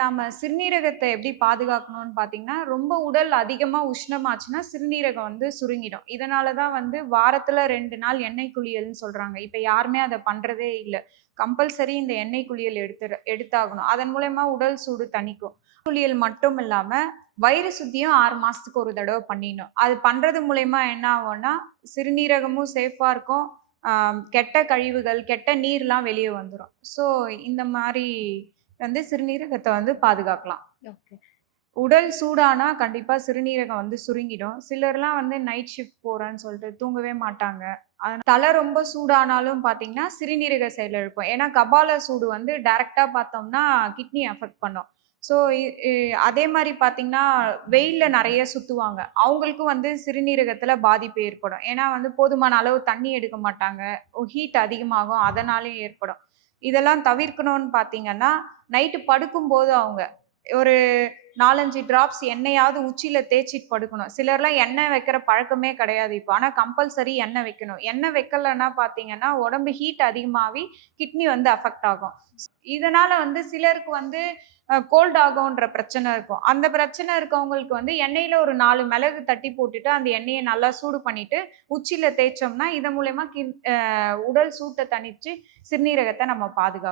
நாம சிறுநீரகத்தை எப்படி பாதுகாக்கணும்னு பார்த்தீங்கன்னா, ரொம்ப உடல் அதிகமாக உஷ்ணமாச்சுன்னா, சிறுநீரகம் வந்து சுருங்கிடும். இதனால தான் வந்து வாரத்தில் ரெண்டு நாள் எண்ணெய் குளியல்னு சொல்கிறாங்க இப்போ யாருமே அதை பண்ணுறதே இல்லை கம்பல்சரி இந்த எண்ணெய் குளியல் எடுத்து எடுத்தாகணும். அதன் மூலயமா உடல் சூடு தணிக்கும். குளியல் மட்டும் இல்லாமல் வயிறு சுத்தியும் ஆறு மாதத்துக்கு ஒரு தடவை பண்ணிடணும். அது பண்ணுறது மூலயமா என்ன ஆகும்னா, சிறுநீரகமும் சேஃபாக இருக்கும். கெட்ட கழிவுகள், கெட்ட நீர்லாம் வெளியே வந்துடும் ஸோ இந்த மாதிரி வந்து சிறுநீரகத்த வந்து பாதுகாக்கலாம். ஓகே. உடல் சூடானா கண்டிப்பா சிறுநீரகம் வந்து சுருங்கிடும். சிலர்லாம் வந்து நைட் ஷிஃப்ட் போறேன்னு சொல்லிட்டு தூங்கவே மாட்டாங்க. தல ரொம்ப சூடானாலும் பார்த்தீங்கன்னா, சிறுநீரக செயலிழக்கும். ஏன்னா கபால சூடு வந்து டைரக்ட்டா பார்த்தோம்னா, கிட்னி அஃபெக்ட் பண்ணும். ஸோ அதே மாரி பார்த்தீங்கன்னா, வெயில்ல நெறைய சுத்துவாங்க. அவங்களுக்கும் வந்து சிறுநீரகத்தில பாதிப்பு ஏற்படும். ஏன்னா வந்து போதுமான அளவு தண்ணி எடுக்க மாட்டாங்க. ஹீட் அதிகமாகும். அதனாலயும் ஏற்படும். இதெல்லாம் தவிர்க்கணும்னு பார்த்தீங்கன்னா, நைட்டு படுக்கும்போது அவங்க ஒரு 4, 5 டிராப்ஸ் எண்ணெயாவது உச்சியில் தேய்ச்சிட்டு படுக்கணும். சிலர்லாம் எண்ணெய் வைக்கிற பழக்கமே கிடையாது இப்போ. ஆனால் கம்பல்சரி எண்ணெய் வைக்கணும். எண்ணெய் வைக்கலன்னா பார்த்தீங்கன்னா, உடம்பு ஹீட் அதிகமாகி கிட்னி வந்து அஃபெக்ட் ஆகும். இதனால் வந்து சிலருக்கு வந்து கோல்ட் ஆகும்ன்ற பிரச்சனை இருக்கும். அந்த பிரச்சனை இருக்கவங்களுக்கு வந்து எண்ணெயில் ஒரு நாலு மிளகு தட்டி போட்டுட்டு, அந்த எண்ணெயை நல்லா சூடு பண்ணிட்டு, உச்சியில் தேய்ச்சோம்னா, இதன் மூலயமா கி உடல் சூட்டை தணித்து சிறுநீரகத்தை நம்ம பாதுகாக்கலாம்.